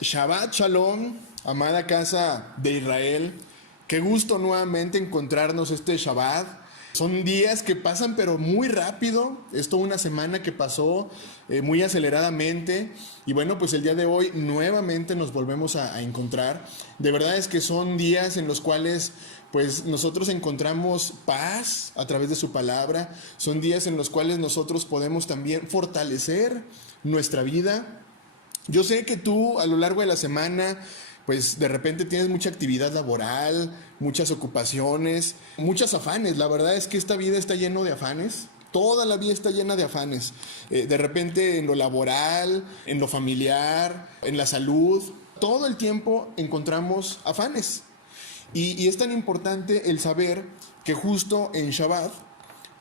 Shabbat Shalom, amada casa de Israel. Qué gusto nuevamente encontrarnos este Shabbat. Son días que pasan pero muy rápido. Es toda una semana que pasó muy aceleradamente. Y bueno, pues el día de hoy nuevamente nos volvemos a encontrar. De verdad es que son días en los cuales pues nosotros encontramos paz a través de su palabra. Son días en los cuales nosotros podemos también fortalecer nuestra vida. Yo sé que tú a lo largo de la semana, pues de repente tienes mucha actividad laboral, muchas ocupaciones, muchos afanes. La verdad es que esta vida está llena de afanes. Toda la vida está llena de afanes. De repente en lo laboral, en lo familiar, en la salud, todo el tiempo encontramos afanes. Y es tan importante el saber que justo en Shabbat,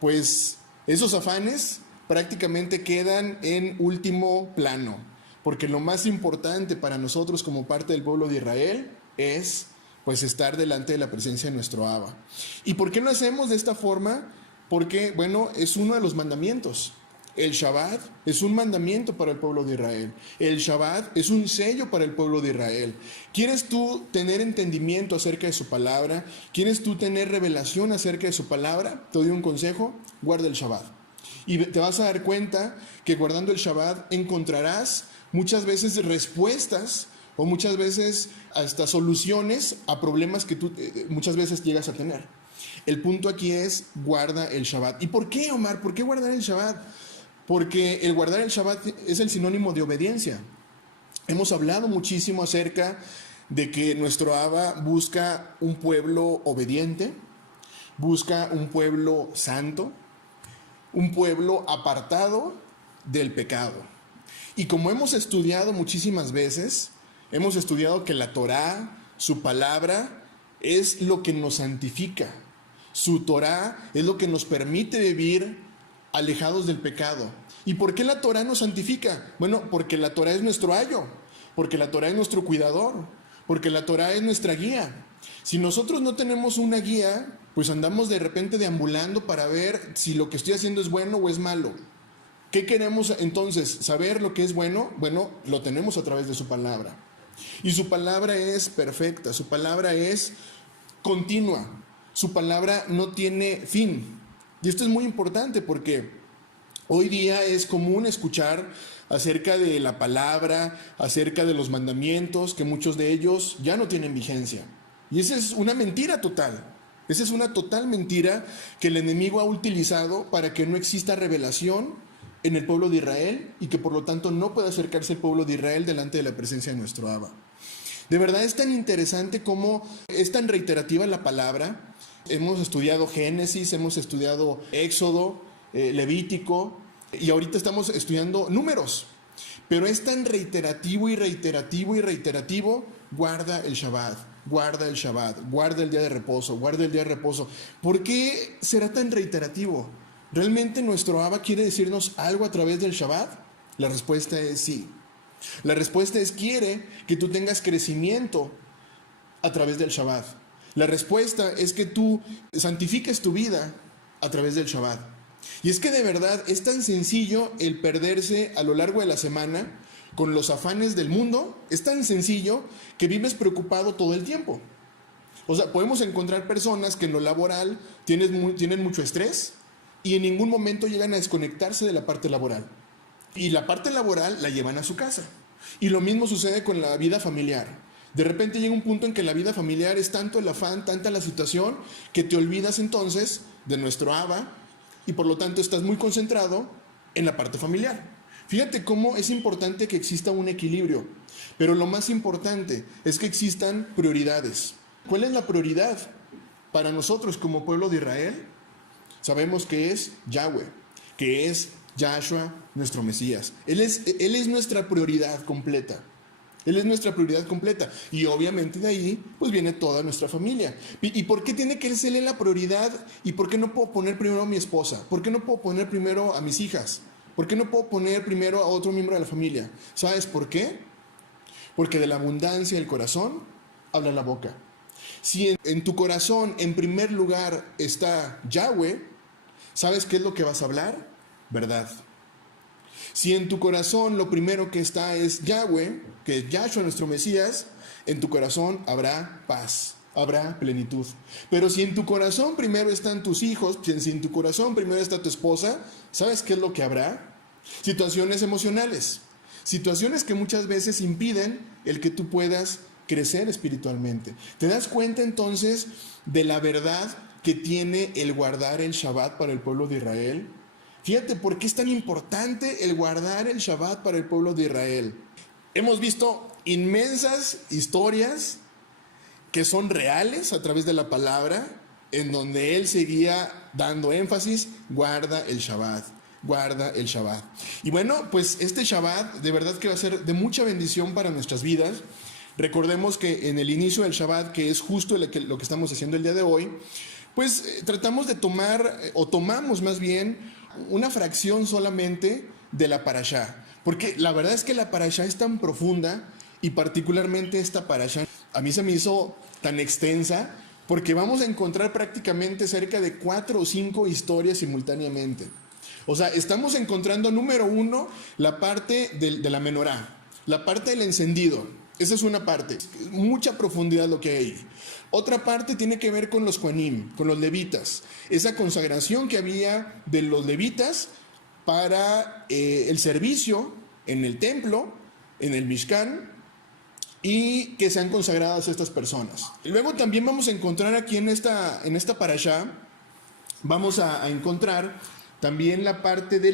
pues esos afanes prácticamente quedan en último plano. Porque lo más importante para nosotros como parte del pueblo de Israel es pues estar delante de la presencia de nuestro Abba. ¿Y por qué lo hacemos de esta forma? Porque, bueno, es uno de los mandamientos. El Shabbat es un mandamiento para el pueblo de Israel. El Shabbat es un sello para el pueblo de Israel. ¿Quieres tú tener entendimiento acerca de su palabra? ¿Quieres tú tener revelación acerca de su palabra? Te doy un consejo, guarda el Shabbat. Y te vas a dar cuenta que guardando el Shabbat encontrarás muchas veces respuestas o muchas veces hasta soluciones a problemas que tú muchas veces llegas a tener. El punto aquí es guarda el Shabbat. ¿Y por qué, Omar? ¿Por qué guardar el Shabbat? Porque el guardar el Shabbat es el sinónimo de obediencia. Hemos hablado muchísimo acerca de que nuestro Abba busca un pueblo obediente, busca un pueblo santo, un pueblo apartado del pecado. Y como hemos estudiado muchísimas veces, hemos estudiado que la Torá, su palabra, es lo que nos santifica. Su Torá es lo que nos permite vivir alejados del pecado. ¿Y por qué la Torá nos santifica? Bueno, porque la Torá es nuestro ayo, porque la Torá es nuestro cuidador, porque la Torá es nuestra guía. Si nosotros no tenemos una guía, pues andamos de repente deambulando para ver si lo que estoy haciendo es bueno o es malo. ¿Qué queremos entonces? ¿Saber lo que es bueno? Bueno, lo tenemos a través de su palabra. Y su palabra es perfecta, su palabra es continua, su palabra no tiene fin. Y esto es muy importante porque hoy día es común escuchar acerca de la palabra, acerca de los mandamientos, que muchos de ellos ya no tienen vigencia. Y esa es una mentira total. Esa es una total mentira que el enemigo ha utilizado para que no exista revelación en el pueblo de Israel y que por lo tanto no puede acercarse el pueblo de Israel delante de la presencia de nuestro Abba. De verdad es tan interesante cómo es tan reiterativa la palabra. Hemos estudiado Génesis, hemos estudiado Éxodo, Levítico y ahorita estamos estudiando Números. Pero es tan reiterativo y reiterativo y reiterativo. Guarda el Shabbat, guarda el Shabbat, guarda el día de reposo, guarda el día de reposo. ¿Por qué será tan reiterativo? ¿Realmente nuestro Abba quiere decirnos algo a través del Shabbat? La respuesta es sí. La respuesta es quiere que tú tengas crecimiento a través del Shabbat. La respuesta es que tú santifiques tu vida a través del Shabbat. Y es que de verdad es tan sencillo el perderse a lo largo de la semana con los afanes del mundo. Es tan sencillo que vives preocupado todo el tiempo. O sea, podemos encontrar personas que en lo laboral tienen mucho estrés y en ningún momento llegan a desconectarse de la parte laboral. Y la parte laboral la llevan a su casa. Y lo mismo sucede con la vida familiar. De repente llega un punto en que la vida familiar es tanto el afán, tanta la situación, que te olvidas entonces de nuestro Abba y por lo tanto estás muy concentrado en la parte familiar. Fíjate cómo es importante que exista un equilibrio, pero lo más importante es que existan prioridades. ¿Cuál es la prioridad para nosotros como pueblo de Israel? Sabemos que es Yahweh, que es Yahshua, nuestro Mesías. Él es nuestra prioridad completa. Él es nuestra prioridad completa. Y obviamente de ahí, pues viene toda nuestra familia. ¿Y por qué tiene que ser Él la prioridad? ¿Y por qué no puedo poner primero a mi esposa? ¿Por qué no puedo poner primero a mis hijas? ¿Por qué no puedo poner primero a otro miembro de la familia? ¿Sabes por qué? Porque de la abundancia del corazón habla la boca. Si en tu corazón en primer lugar está Yahweh, ¿sabes qué es lo que vas a hablar? Verdad. Si en tu corazón lo primero que está es Yahweh, que es Yahshua nuestro Mesías, en tu corazón habrá paz, habrá plenitud. Pero si en tu corazón primero están tus hijos, si en tu corazón primero está tu esposa, ¿sabes qué es lo que habrá? Situaciones emocionales, situaciones que muchas veces impiden el que tú puedas crecer espiritualmente. ¿Te das cuenta entonces de la verdad que tiene el guardar el Shabbat para el pueblo de Israel? Fíjate por qué es tan importante el guardar el Shabbat para el pueblo de Israel. Hemos visto inmensas historias que son reales a través de la palabra, en donde él seguía dando énfasis: guarda el Shabbat, guarda el Shabbat. Y bueno, pues este Shabbat de verdad que va a ser de mucha bendición para nuestras vidas. Recordemos que en el inicio del Shabbat, que es justo lo que estamos haciendo el día de hoy, pues tratamos de tomar, o tomamos más bien, una fracción solamente de la parashá. Porque la verdad es que la parashá es tan profunda, y particularmente esta parashá a mí se me hizo tan extensa, porque vamos a encontrar prácticamente cerca de 4 o 5 historias simultáneamente. O sea, estamos encontrando, número 1, la parte de la menorá, la parte del encendido. Esa es una parte, mucha profundidad lo que hay ahí. Otra parte tiene que ver con los Kohanim, con los levitas. Esa consagración que había de los levitas para el servicio en el templo, en el Mishkan, y que sean consagradas estas personas. Y luego también vamos a encontrar aquí en esta parashá, vamos a encontrar también la parte de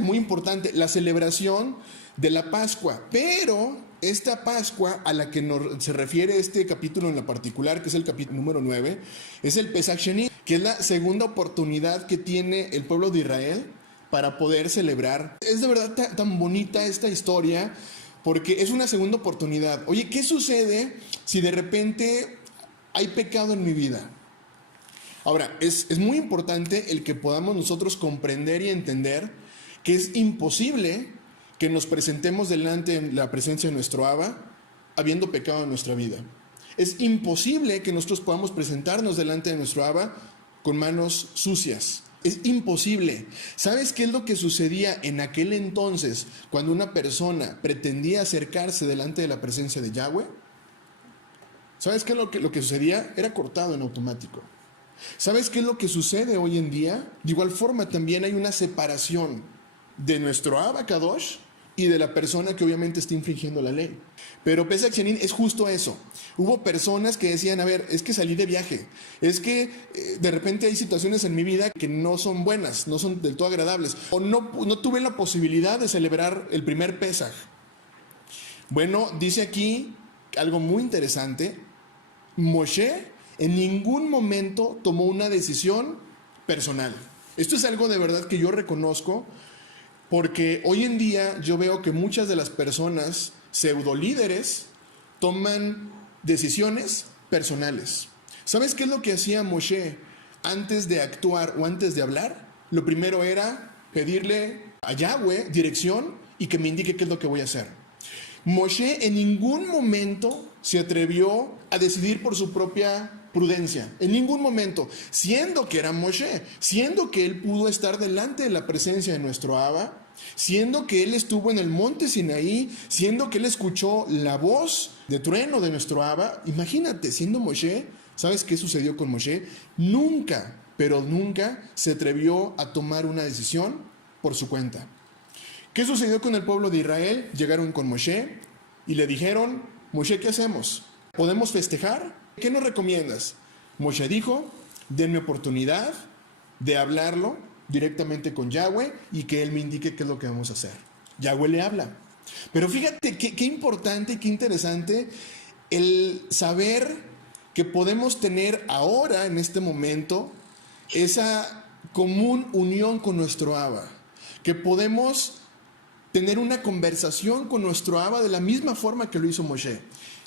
muy importante, la celebración de la Pascua. Pero esta Pascua a la que se refiere este capítulo en la particular, que es el capítulo número 9, es el Pesach Sheni, que es la segunda oportunidad que tiene el pueblo de Israel para poder celebrar. Es de verdad tan bonita esta historia, porque es una segunda oportunidad. Oye, ¿qué sucede si de repente hay pecado en mi vida? Ahora, es muy importante el que podamos nosotros comprender y entender que es imposible que nos presentemos delante de la presencia de nuestro Abba habiendo pecado en nuestra vida. Es imposible que nosotros podamos presentarnos delante de nuestro Abba con manos sucias. Es imposible. ¿Sabes qué es lo que sucedía en aquel entonces cuando una persona pretendía acercarse delante de la presencia de Yahweh? ¿Sabes qué es lo que sucedía? Era cortado en automático. ¿Sabes qué es lo que sucede hoy en día? De igual forma también hay una separación de nuestro Abba Kadosh y de la persona que obviamente está infringiendo la ley. Pero Pesach Sheni es justo eso. Hubo personas que decían, a ver, es que salí de viaje, es que de repente hay situaciones en mi vida que no son buenas, no son del todo agradables, o no tuve la posibilidad de celebrar el primer Pesach. Bueno, dice aquí algo muy interesante. Moshe en ningún momento tomó una decisión personal. Esto es algo de verdad que yo reconozco, porque hoy en día yo veo que muchas de las personas pseudolíderes toman decisiones personales. ¿Sabes qué es lo que hacía Moshe antes de actuar o antes de hablar? Lo primero era pedirle a Yahweh dirección y que me indique qué es lo que voy a hacer. Moshe en ningún momento se atrevió a decidir por su propia prudencia, en ningún momento, siendo que era Moshe, siendo que él pudo estar delante de la presencia de nuestro Abba, siendo que él estuvo en el monte Sinaí, siendo que él escuchó la voz de trueno de nuestro Abba. Imagínate, siendo Moshe, ¿sabes qué sucedió con Moshe? Nunca, pero nunca se atrevió a tomar una decisión por su cuenta. ¿Qué sucedió con el pueblo de Israel? Llegaron con Moshe y le dijeron, Moshe, ¿qué hacemos? ¿Podemos festejar? ¿Qué nos recomiendas? Moshe dijo, denme oportunidad de hablarlo directamente con Yahweh y que él me indique qué es lo que vamos a hacer. Yahweh le habla. Pero fíjate qué importante y qué interesante el saber que podemos tener ahora, en este momento, esa común unión con nuestro Abba, que podemos tener una conversación con nuestro Abba de la misma forma que lo hizo Moshe,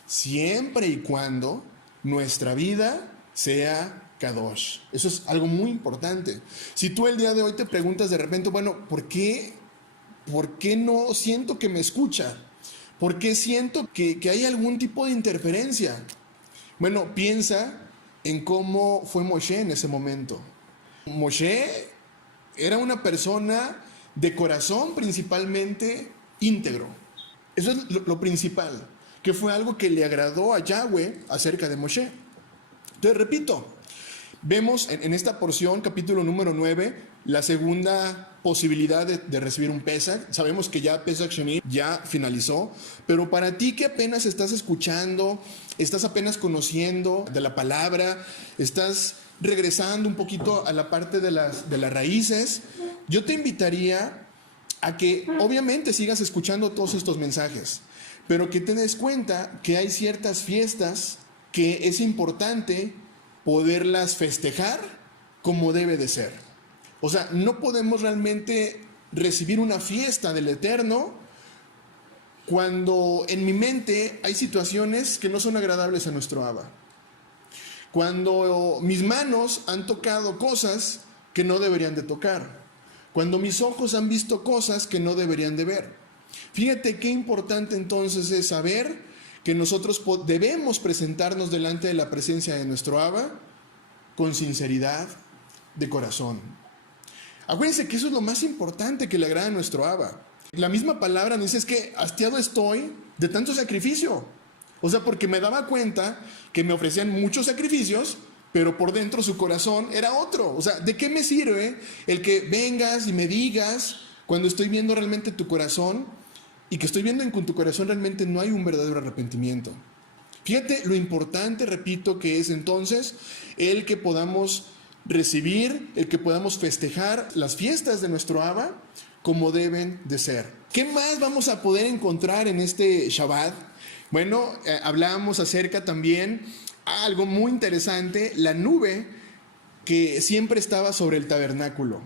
siempre y cuando nuestra vida sea Kadosh. Eso es algo muy importante. Si tú el día de hoy te preguntas de repente, bueno, ¿por qué no siento que me escucha? ¿Por qué siento que hay algún tipo de interferencia? Bueno, piensa en cómo fue Moshe en ese momento. Moshe era una persona de corazón principalmente íntegro. Eso es lo principal, que fue algo que le agradó a Yahweh acerca de Moshe. Entonces, repito, vemos en esta porción, capítulo número 9, la segunda posibilidad de recibir un Pesach. Sabemos que ya Pesach Sheni ya finalizó, pero para ti que apenas estás escuchando, estás apenas conociendo de la palabra, estás regresando un poquito a la parte de las raíces, yo te invitaría a que obviamente sigas escuchando todos estos mensajes, pero que te des cuenta que hay ciertas fiestas que es importante poderlas festejar como debe de ser. O sea, no podemos realmente recibir una fiesta del Eterno cuando en mi mente hay situaciones que no son agradables a nuestro Abba. Cuando mis manos han tocado cosas que no deberían de tocar. Cuando mis ojos han visto cosas que no deberían de ver. Fíjate qué importante entonces es saber que nosotros debemos presentarnos delante de la presencia de nuestro Abba con sinceridad de corazón. Acuérdense que eso es lo más importante que le agrada a nuestro Abba. La misma palabra nos dice es que hastiado estoy de tanto sacrificio. O sea, porque me daba cuenta que me ofrecían muchos sacrificios, pero por dentro su corazón era otro. O sea, ¿de qué me sirve el que vengas y me digas cuando estoy viendo realmente tu corazón y que estoy viendo en tu corazón realmente no hay un verdadero arrepentimiento? Fíjate lo importante, repito, que es entonces el que podamos recibir, el que podamos festejar las fiestas de nuestro Abba como deben de ser. ¿Qué más vamos a poder encontrar en este Shabbat? Bueno, hablábamos acerca también algo muy interesante, la nube que siempre estaba sobre el tabernáculo.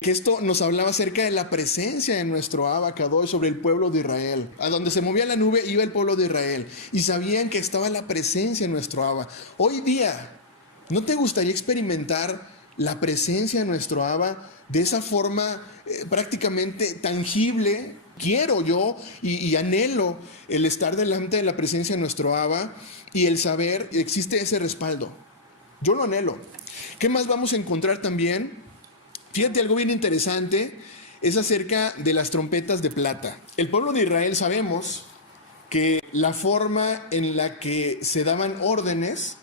Que esto nos hablaba acerca de la presencia de nuestro Abba Kadosh sobre el pueblo de Israel. A donde se movía la nube iba el pueblo de Israel y sabían que estaba la presencia de nuestro Abba. Hoy día, ¿no te gustaría experimentar la presencia de nuestro Abba de esa forma prácticamente tangible? Quiero yo y anhelo el estar delante de la presencia de nuestro Abba y el saber que existe ese respaldo. Yo lo anhelo. ¿Qué más vamos a encontrar también? Fíjate, algo bien interesante es acerca de las trompetas de plata. El pueblo de Israel sabemos que la forma en la que se daban órdenes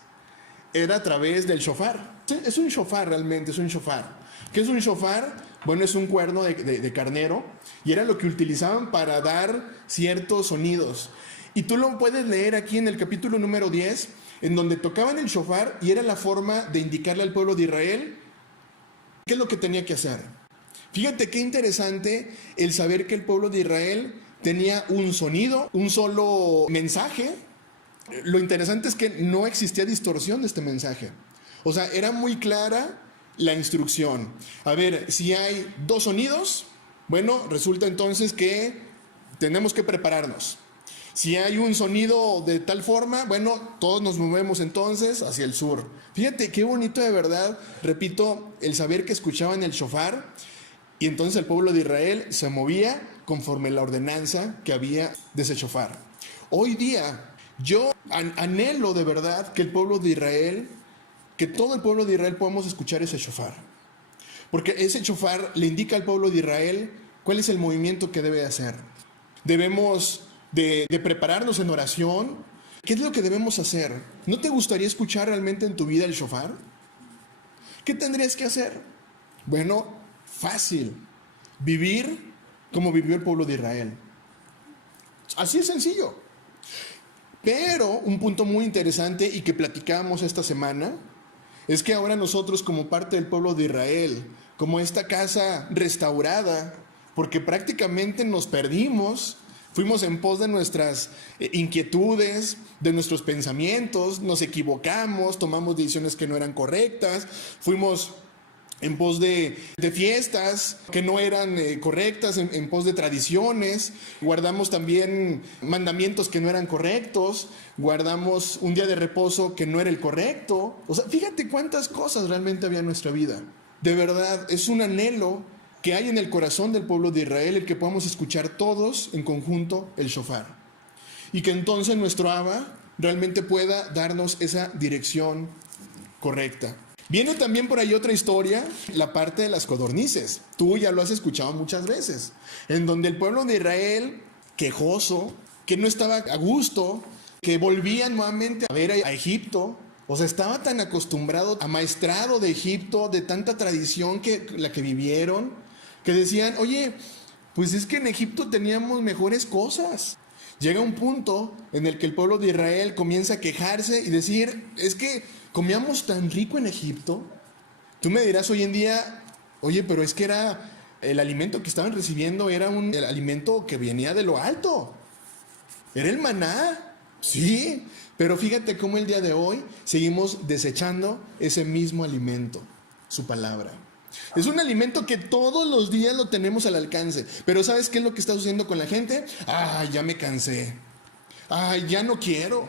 era a través del shofar. Es un shofar realmente, es un shofar. ¿Qué es un shofar? Bueno, es un cuerno de carnero y era lo que utilizaban para dar ciertos sonidos. Y tú lo puedes leer aquí en el capítulo número 10, en donde tocaban el shofar y era la forma de indicarle al pueblo de Israel qué es lo que tenía que hacer. Fíjate qué interesante el saber que el pueblo de Israel tenía un sonido, un solo mensaje. Lo interesante es que no existía distorsión de este mensaje. O sea, era muy clara la instrucción. A ver, si hay dos sonidos, bueno, resulta entonces que tenemos que prepararnos. Si hay un sonido de tal forma, bueno, todos nos movemos entonces hacia el sur. Fíjate qué bonito de verdad, repito, el saber que escuchaban el shofar y entonces el pueblo de Israel se movía conforme la ordenanza que había de ese shofar. Hoy día yo anhelo de verdad que el pueblo de Israel, que todo el pueblo de Israel podamos escuchar ese shofar. Porque ese shofar le indica al pueblo de Israel cuál es el movimiento que debe hacer. Debemos de prepararnos en oración. ¿Qué es lo que debemos hacer? ¿No te gustaría escuchar realmente en tu vida el shofar? ¿Qué tendrías que hacer? Bueno, fácil. Vivir como vivió el pueblo de Israel. Así es sencillo. Pero un punto muy interesante y que platicábamos esta semana es que ahora nosotros como parte del pueblo de Israel, como esta casa restaurada, porque prácticamente nos perdimos, fuimos en pos de nuestras inquietudes, de nuestros pensamientos, nos equivocamos, tomamos decisiones que no eran correctas, fuimos en pos de fiestas que no eran correctas, en pos de tradiciones, guardamos también mandamientos que no eran correctos, guardamos un día de reposo que no era el correcto. O sea, fíjate cuántas cosas realmente había en nuestra vida. De verdad, es un anhelo que hay en el corazón del pueblo de Israel el que podamos escuchar todos en conjunto el shofar. Y que entonces nuestro Abba realmente pueda darnos esa dirección correcta. Viene también por ahí otra historia, la parte de las codornices. Tú ya lo has escuchado muchas veces, en donde el pueblo de Israel, quejoso, que no estaba a gusto, que volvía nuevamente a ver a Egipto. O sea, estaba tan acostumbrado, amaestrado de Egipto, de tanta tradición que la que vivieron, que decían, oye, pues es que en Egipto teníamos mejores cosas. Llega un punto en el que el pueblo de Israel comienza a quejarse y decir, es que comíamos tan rico en Egipto. Tú me dirás hoy en día, oye, pero es que era el alimento que estaban recibiendo, era el alimento que venía de lo alto. Era el maná, sí, pero fíjate cómo el día de hoy seguimos desechando ese mismo alimento, su palabra. Es un alimento que todos los días lo tenemos al alcance. Pero ¿sabes qué es lo que está sucediendo con la gente? Ay, ya me cansé. Ay, ya no quiero.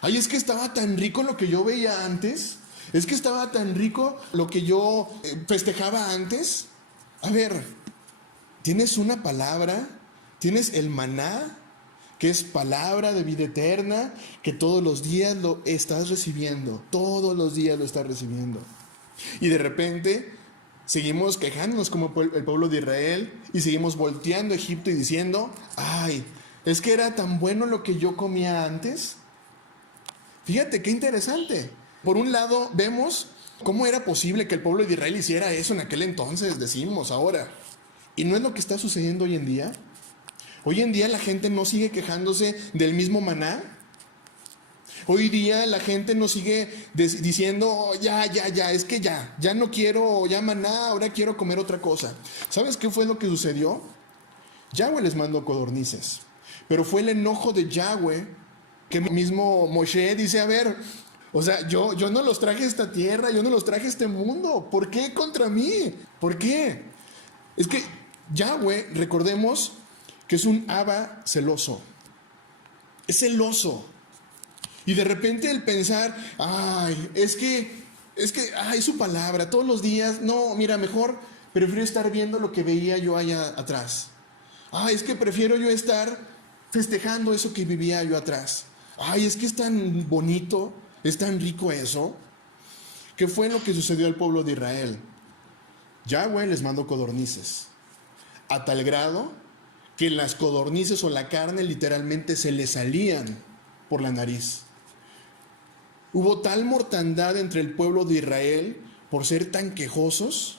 Ay, es que estaba tan rico lo que yo veía antes. Es que estaba tan rico lo que yo festejaba antes. A ver, tienes una palabra, tienes el maná, que es palabra de vida eterna, que todos los días lo estás recibiendo. Todos los días lo estás recibiendo. Y de repente seguimos quejándonos como el pueblo de Israel y seguimos volteando a Egipto y diciendo, ay, es que era tan bueno lo que yo comía antes. Fíjate qué interesante. Por un lado vemos cómo era posible que el pueblo de Israel hiciera eso en aquel entonces, decimos ahora. ¿Y no es lo que está sucediendo hoy en día? Hoy en día la gente no sigue quejándose del mismo maná. Hoy día la gente no sigue diciendo, oh, ya, es que ya no quiero ya maná, ahora quiero comer otra cosa. ¿Sabes qué fue lo que sucedió? Yahweh les mandó codornices, pero fue el enojo de Yahweh que mismo Moshe dice, a ver, o sea, yo no los traje a esta tierra, yo no los traje a este mundo, ¿por qué contra mí? ¿Por qué? Es que Yahweh, recordemos que es un Abba celoso, es celoso. Y de repente el pensar, ay, es que, ay, su palabra, todos los días, no, mira, mejor prefiero estar viendo lo que veía yo allá atrás. Ay, es que prefiero yo estar festejando eso que vivía yo atrás. Ay, es que es tan bonito, es tan rico eso. ¿Qué fue lo que sucedió al pueblo de Israel? Yahweh les mandó codornices, a tal grado que las codornices o la carne literalmente se les salían por la nariz. Hubo tal mortandad entre el pueblo de Israel por ser tan quejosos.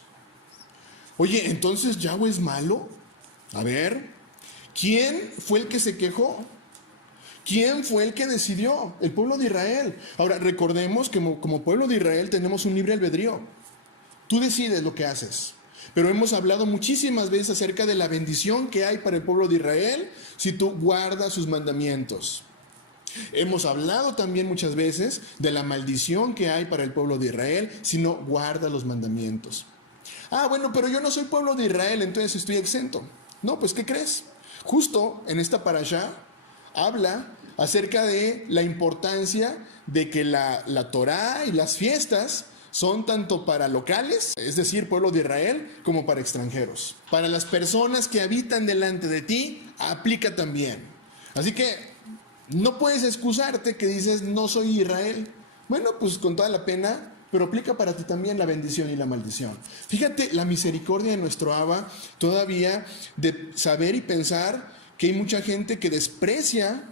Oye, entonces Yahweh es malo. A ver, ¿quién fue el que se quejó? ¿Quién fue el que decidió? El pueblo de Israel. Ahora, recordemos que como pueblo de Israel tenemos un libre albedrío. Tú decides lo que haces. Pero hemos hablado muchísimas veces acerca de la bendición que hay para el pueblo de Israel si tú guardas sus mandamientos. Hemos hablado también muchas veces de la maldición que hay para el pueblo de Israel si no guarda los mandamientos. Ah, bueno, pero yo no soy pueblo de Israel, entonces estoy exento. No, pues ¿qué crees? Justo en esta parashá habla acerca de la importancia de que la Torá y las fiestas son tanto para locales, es decir, pueblo de Israel, como para extranjeros. Para las personas que habitan delante de ti, aplica también. Así que no puedes excusarte que dices, no soy Israel. Bueno, pues con toda la pena, pero aplica para ti también la bendición y la maldición. Fíjate la misericordia de nuestro Abba todavía de saber y pensar que hay mucha gente que desprecia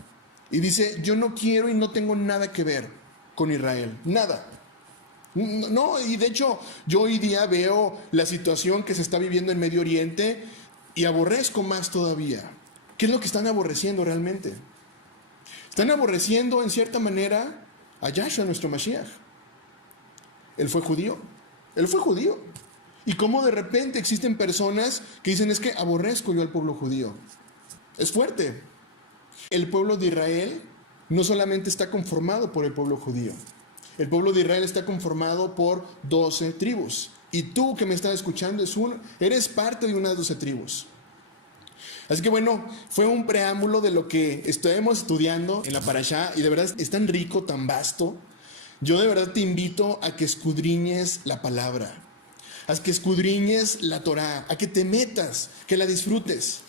y dice, yo no quiero y no tengo nada que ver con Israel. Nada. No, y de hecho yo hoy día veo la situación que se está viviendo en Medio Oriente y aborrezco más todavía. ¿Qué es lo que están aborreciendo realmente? Están aborreciendo en cierta manera a Yahshua, nuestro Mashiach. Él fue judío. Él fue judío. Y cómo de repente existen personas que dicen es que aborrezco yo al pueblo judío. Es fuerte. El pueblo de Israel no solamente está conformado por el pueblo judío. El pueblo de Israel está conformado por 12 tribus. Y tú que me estás escuchando eres parte de una de 12 tribus. Así que bueno, fue un preámbulo de lo que estuvimos estudiando en la parashá y de verdad es tan rico, tan vasto. Yo de verdad te invito a que escudriñes la palabra, a que escudriñes la Torá, a que te metas, que la disfrutes.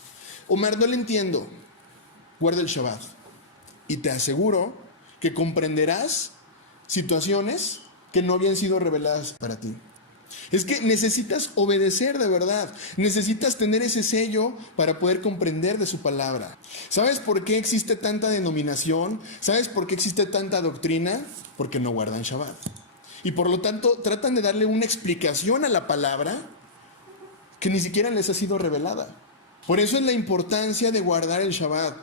Omar, no le entiendo. Guarda el Shabbat y te aseguro que comprenderás situaciones que no habían sido reveladas para ti. Es que necesitas obedecer de verdad, necesitas tener ese sello para poder comprender de su palabra. ¿Sabes por qué existe tanta denominación? ¿Sabes por qué existe tanta doctrina? Porque no guardan Shabbat. Y por lo tanto tratan de darle una explicación a la palabra que ni siquiera les ha sido revelada. Por eso es la importancia de guardar el Shabbat.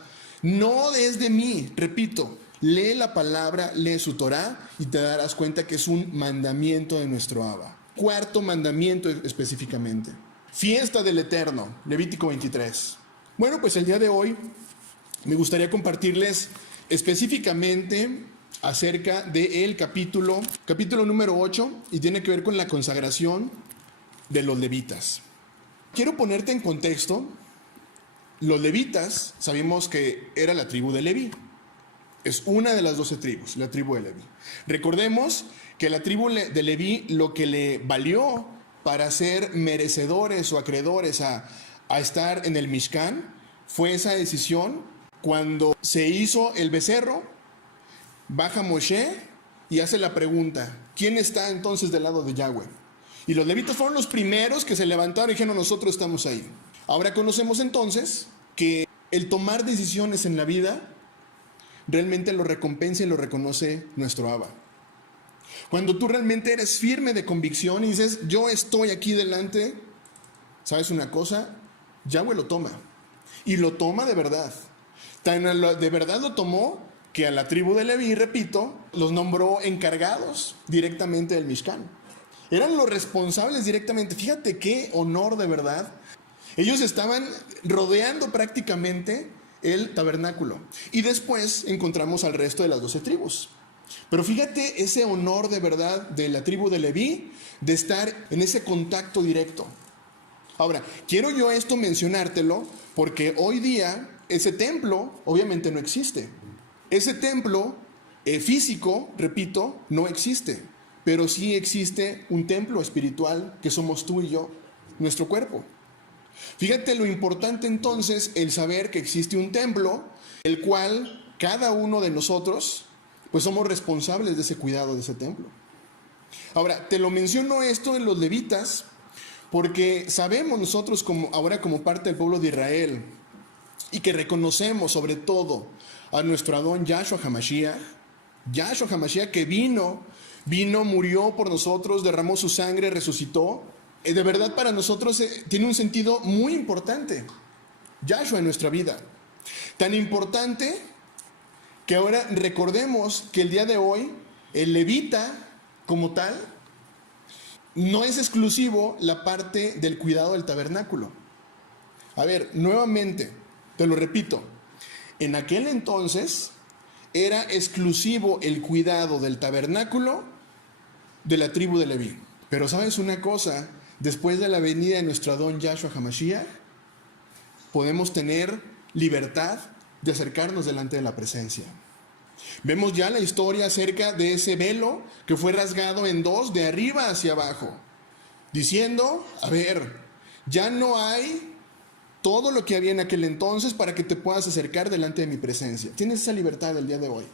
No es de mí, repito, lee la palabra, lee su Torah y te darás cuenta que es un mandamiento de nuestro Abba. Cuarto mandamiento específicamente. Fiesta del Eterno, Levítico 23. Bueno, pues el día de hoy me gustaría compartirles específicamente acerca del capítulo número 8 y tiene que ver con la consagración de los levitas. Quiero ponerte en contexto. Los levitas, sabemos que era la tribu de Leví. Es una de las 12 tribus, la tribu de Leví. Recordemos que la tribu de Leví lo que le valió para ser merecedores o acreedores a estar en el Mishkan fue esa decisión cuando se hizo el becerro, baja Moshe y hace la pregunta, ¿quién está entonces del lado de Yahweh? Y los levitas fueron los primeros que se levantaron y dijeron, nosotros estamos ahí. Ahora conocemos entonces que el tomar decisiones en la vida realmente lo recompensa y lo reconoce nuestro Abba. Cuando tú realmente eres firme de convicción y dices, yo estoy aquí delante, ¿sabes una cosa? Yahweh lo toma. Y lo toma de verdad. De verdad lo tomó que a la tribu de Leví, repito, los nombró encargados directamente del Mishkan. Eran los responsables directamente. Fíjate qué honor de verdad. Ellos estaban rodeando prácticamente el tabernáculo. Y después encontramos al resto de las 12 tribus. Pero fíjate ese honor de verdad de la tribu de Leví, de estar en ese contacto directo. Ahora, quiero yo esto mencionártelo porque hoy día ese templo obviamente no existe. Ese templo físico, repito, no existe. Pero sí existe un templo espiritual que somos tú y yo, nuestro cuerpo. Fíjate lo importante entonces el saber que existe un templo, el cual cada uno de nosotros pues somos responsables de ese cuidado de ese templo. Ahora, te lo menciono esto en los levitas, porque sabemos nosotros ahora como parte del pueblo de Israel, y que reconocemos sobre todo a nuestro Adón Yahshua HaMashiach que vino, murió por nosotros, derramó su sangre, resucitó. De verdad para nosotros tiene un sentido muy importante, Yahshua en nuestra vida. Tan importante que ahora recordemos que el día de hoy, el levita como tal, no es exclusivo la parte del cuidado del tabernáculo. A ver, nuevamente, te lo repito, en aquel entonces era exclusivo el cuidado del tabernáculo de la tribu de Leví. Pero ¿sabes una cosa? Después de la venida de nuestro Adón Yahshua HaMashiach, podemos tener libertad de acercarnos delante de la presencia. Vemos ya la historia acerca de ese velo que fue rasgado en dos de arriba hacia abajo, diciendo, a ver, ya no hay todo lo que había en aquel entonces para que te puedas acercar delante de mi presencia. Tienes esa libertad el día de hoy.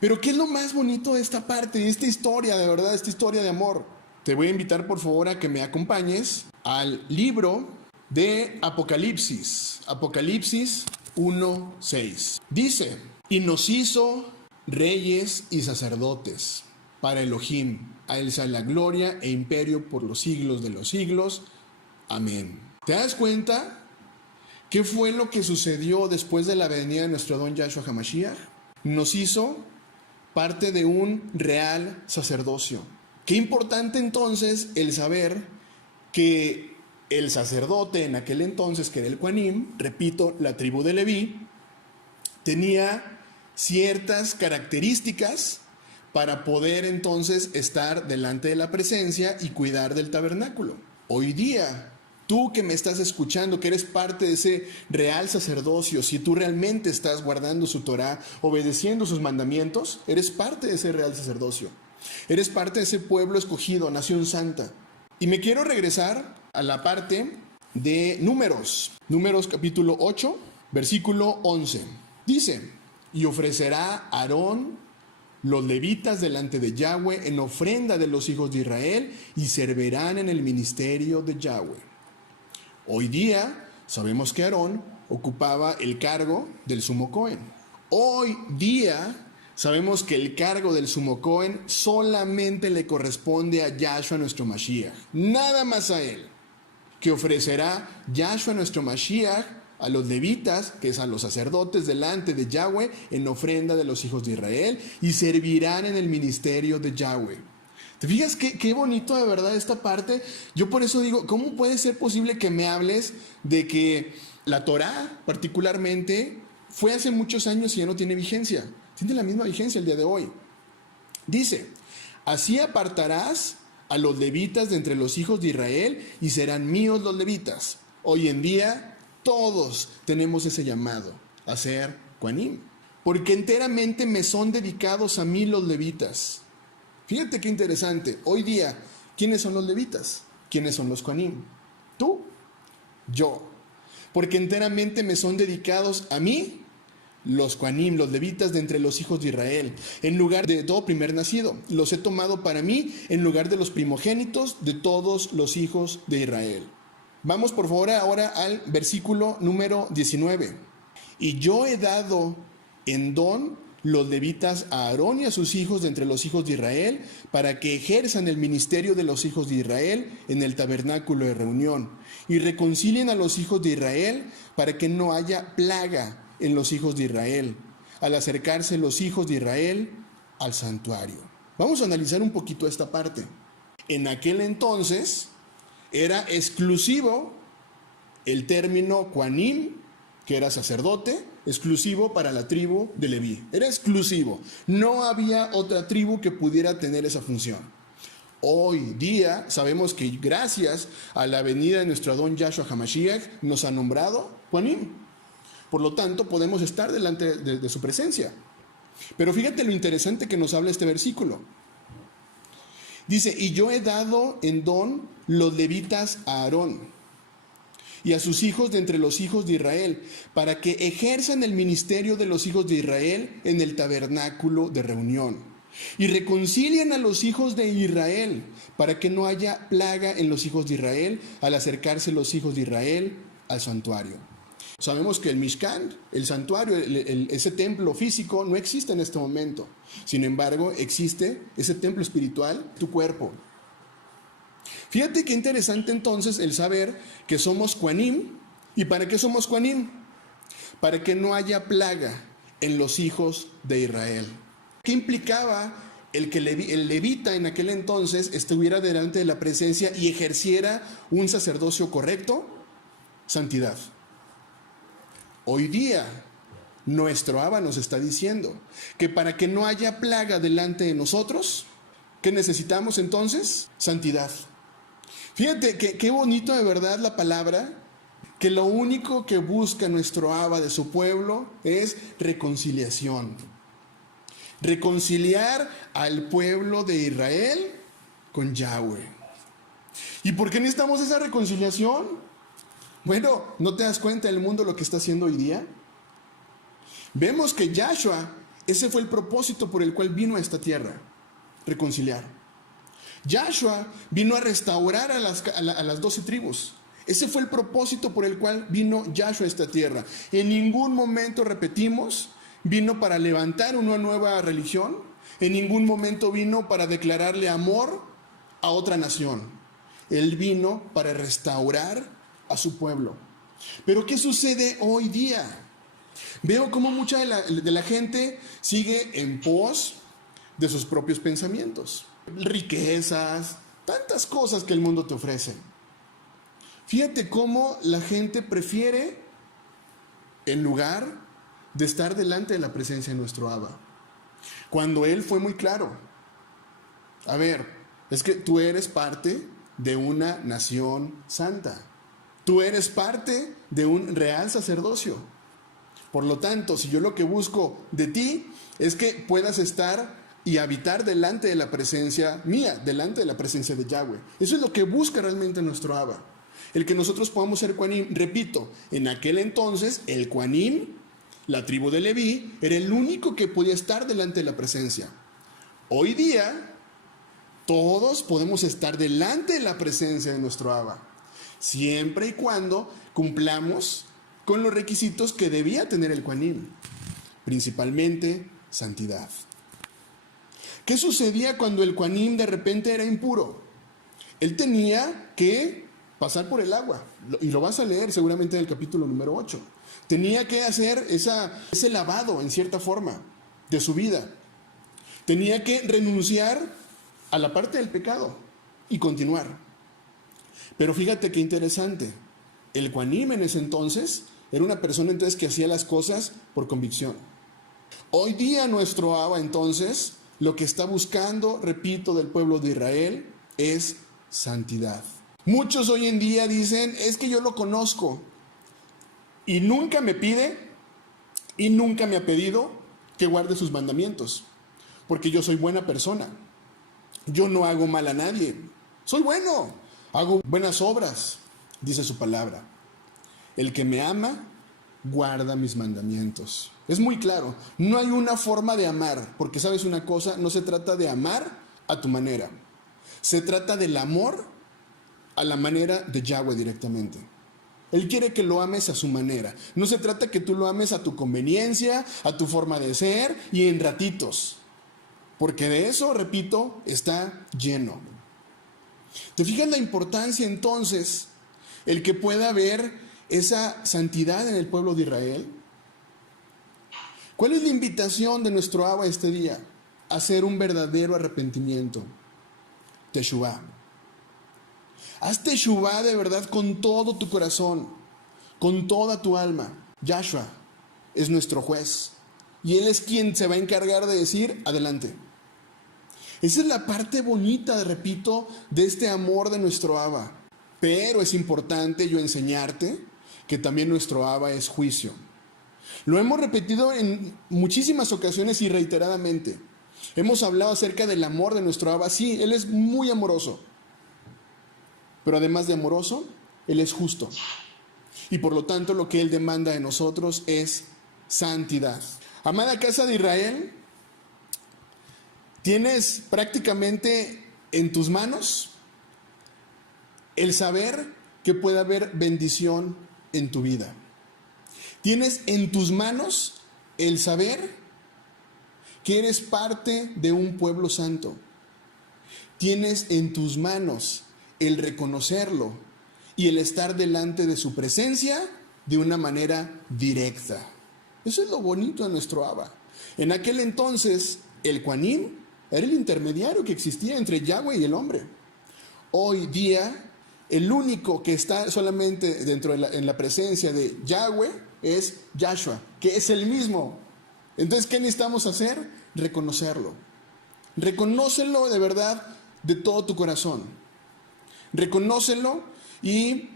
Pero ¿qué es lo más bonito de esta parte, de esta historia, de verdad, esta historia de amor? Te voy a invitar por favor a que me acompañes al libro de Apocalipsis, Apocalipsis 1:6. Dice, y nos hizo reyes y sacerdotes para Elohim, a él sea la gloria e imperio por los siglos de los siglos. Amén. ¿Te das cuenta qué fue lo que sucedió después de la venida de nuestro Adón Yahshua HaMashiach? Nos hizo parte de un real sacerdocio. Qué importante entonces el saber que el sacerdote en aquel entonces, que era el Kohanim, repito, la tribu de Leví, tenía ciertas características para poder entonces estar delante de la presencia y cuidar del tabernáculo. Hoy día, tú que me estás escuchando, que eres parte de ese real sacerdocio, si tú realmente estás guardando su Torah, obedeciendo sus mandamientos, eres parte de ese real sacerdocio. Eres parte de ese pueblo escogido, nación santa. Y me quiero regresar a la parte de Números. Números capítulo 8, versículo 11. Dice, y ofrecerá Aarón los levitas delante de Yahweh en ofrenda de los hijos de Israel y servirán en el ministerio de Yahweh. Hoy día sabemos que Aarón ocupaba el cargo del sumo Cohen. Hoy día sabemos que el cargo del sumo Cohen solamente le corresponde a Yahshua nuestro Mashiach, nada más a él, que ofrecerá Yahshua nuestro Mashiach a los levitas, que es a los sacerdotes delante de Yahweh, en ofrenda de los hijos de Israel, y servirán en el ministerio de Yahweh. ¿Te fijas qué bonito de verdad esta parte? Yo por eso digo, ¿cómo puede ser posible que me hables de que la Torá particularmente fue hace muchos años y ya no tiene vigencia? Tiene la misma vigencia el día de hoy. Dice, así apartarás a los levitas de entre los hijos de Israel y serán míos los levitas. Hoy en día todos tenemos ese llamado a ser Kohanim, porque enteramente me son dedicados a mí los levitas. Fíjate qué interesante. Hoy día, ¿quiénes son los levitas? ¿Quiénes son los Kohanim? Tú, yo. Porque enteramente me son dedicados a mí los Kohanim, los levitas de entre los hijos de Israel, en lugar de todo primer nacido. Los he tomado para mí en lugar de los primogénitos de todos los hijos de Israel. Vamos por favor ahora al versículo número 19. Y yo he dado en don los levitas a Aarón y a sus hijos de entre los hijos de Israel para que ejerzan el ministerio de los hijos de Israel en el tabernáculo de reunión y reconcilien a los hijos de Israel para que no haya plaga en los hijos de Israel, al acercarse los hijos de Israel al santuario. Vamos a analizar un poquito esta parte. En aquel entonces era exclusivo el término Kohanim, que era sacerdote, exclusivo para la tribu de Leví. Era exclusivo. No había otra tribu que pudiera tener esa función. Hoy día sabemos que gracias a la venida de nuestro Adón Yahshua HaMashiach nos ha nombrado Kohanim. Por lo tanto, podemos estar delante de su presencia. Pero fíjate lo interesante que nos habla este versículo. Dice, y yo he dado en don los levitas a Aarón y a sus hijos de entre los hijos de Israel, para que ejerzan el ministerio de los hijos de Israel en el tabernáculo de reunión, y reconcilien a los hijos de Israel, para que no haya plaga en los hijos de Israel, al acercarse los hijos de Israel al santuario. Sabemos que el Mishkan, el santuario, ese templo físico no existe en este momento. Sin embargo, existe ese templo espiritual, tu cuerpo. Fíjate qué interesante entonces el saber que somos Kohanim. ¿Y para qué somos Kohanim? Para que no haya plaga en los hijos de Israel. ¿Qué implicaba el que el levita en aquel entonces estuviera delante de la presencia y ejerciera un sacerdocio correcto? Santidad. Hoy día, nuestro Abba nos está diciendo que para que no haya plaga delante de nosotros, ¿qué necesitamos entonces? Santidad. Fíjate qué bonito de verdad la palabra, que lo único que busca nuestro Abba de su pueblo es reconciliación. Reconciliar al pueblo de Israel con Yahweh. ¿Y por qué necesitamos esa reconciliación? Bueno, ¿no te das cuenta del mundo lo que está haciendo hoy día? Vemos que Yahshua, ese fue el propósito por el cual vino a esta tierra, reconciliar. Yahshua vino a restaurar a las 12 tribus. Ese fue el propósito por el cual vino Yahshua a esta tierra. En ningún momento, repetimos, vino para levantar una nueva religión. En ningún momento vino para declararle amor a otra nación. Él vino para restaurar a su pueblo. Pero ¿qué sucede hoy día? Veo cómo mucha de la gente sigue en pos de sus propios pensamientos, riquezas, tantas cosas que el mundo te ofrece. Fíjate cómo la gente prefiere, en lugar de estar delante de la presencia de nuestro Abba, cuando Él fue muy claro. A ver, es que tú eres parte de una nación santa. Tú eres parte de un real sacerdocio. Por lo tanto, si yo lo que busco de ti es que puedas estar y habitar delante de la presencia mía, delante de la presencia de Yahweh. Eso es lo que busca realmente nuestro Abba. El que nosotros podamos ser Kohanim. Repito, en aquel entonces, el Kohanim, la tribu de Leví, era el único que podía estar delante de la presencia. Hoy día, todos podemos estar delante de la presencia de nuestro Abba, siempre y cuando cumplamos con los requisitos que debía tener el Kohanim, principalmente santidad. ¿Qué sucedía cuando el Kohanim de repente era impuro? Él tenía que pasar por el agua, y lo vas a leer seguramente en el capítulo número 8. Tenía que hacer ese lavado en cierta forma de su vida. Tenía que renunciar a la parte del pecado y continuar. Pero fíjate qué interesante. El Kohanim en ese entonces era una persona entonces que hacía las cosas por convicción. Hoy día nuestro Abba entonces lo que está buscando, repito, del pueblo de Israel es santidad. Muchos hoy en día dicen, es que yo lo conozco y nunca me pide y nunca me ha pedido que guarde sus mandamientos, porque yo soy buena persona. Yo no hago mal a nadie. Soy bueno. Hago buenas obras, dice su palabra. El que me ama, guarda mis mandamientos. Es muy claro. No hay una forma de amar, porque sabes una cosa, no se trata de amar a tu manera. Se trata del amor a la manera de Yahweh directamente. Él quiere que lo ames a su manera. No se trata que tú lo ames a tu conveniencia, a tu forma de ser y en ratitos. Porque de eso, repito, está lleno. ¿Te fijas la importancia entonces el que pueda haber esa santidad en el pueblo de Israel? ¿Cuál es la invitación de nuestro Abba este día? Hacer un verdadero arrepentimiento. Teshuvá. Haz teshuvá de verdad con todo tu corazón, con toda tu alma. Yahshua es nuestro juez y Él es quien se va a encargar de decir, adelante. Esa es la parte bonita, repito, de este amor de nuestro Abba. Pero es importante yo enseñarte que también nuestro Abba es juicio. Lo hemos repetido en muchísimas ocasiones y reiteradamente. Hemos hablado acerca del amor de nuestro Abba. Sí, Él es muy amoroso. Pero además de amoroso, Él es justo. Y por lo tanto, lo que Él demanda de nosotros es santidad. Amada casa de Israel, tienes prácticamente en tus manos el saber que puede haber bendición en tu vida. Tienes en tus manos el saber que eres parte de un pueblo santo. Tienes en tus manos el reconocerlo y el estar delante de su presencia de una manera directa. Eso es lo bonito de nuestro Abba. En aquel entonces, el Kohanim era el intermediario que existía entre Yahweh y el hombre. Hoy día, el único que está solamente en la presencia de Yahweh es Yahshua, que es el mismo. Entonces, ¿qué necesitamos hacer? Reconocerlo. Reconócelo de verdad de todo tu corazón. Reconócelo y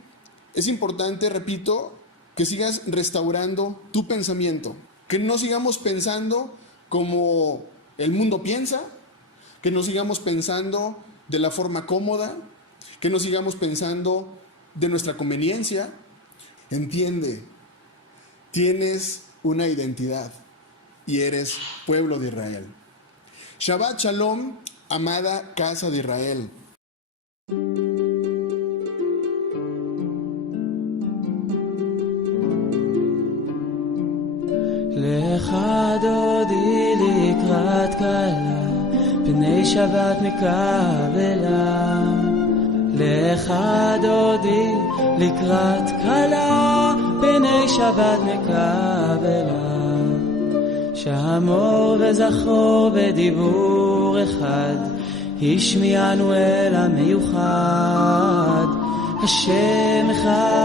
es importante, repito, que sigas restaurando tu pensamiento. Que no sigamos pensando como el mundo piensa, que no sigamos pensando de la forma cómoda, que no sigamos pensando de nuestra conveniencia. Entiende, tienes una identidad y eres pueblo de Israel. Shabbat Shalom, amada casa de Israel. לך דודי לקראת כלה, פני שבת מקבלה. לך דודי לקראת כלה, פני שבת מקבלה. שמור וזכור בדיבור אחד, השמיענו אל המיוחד, השם אחד.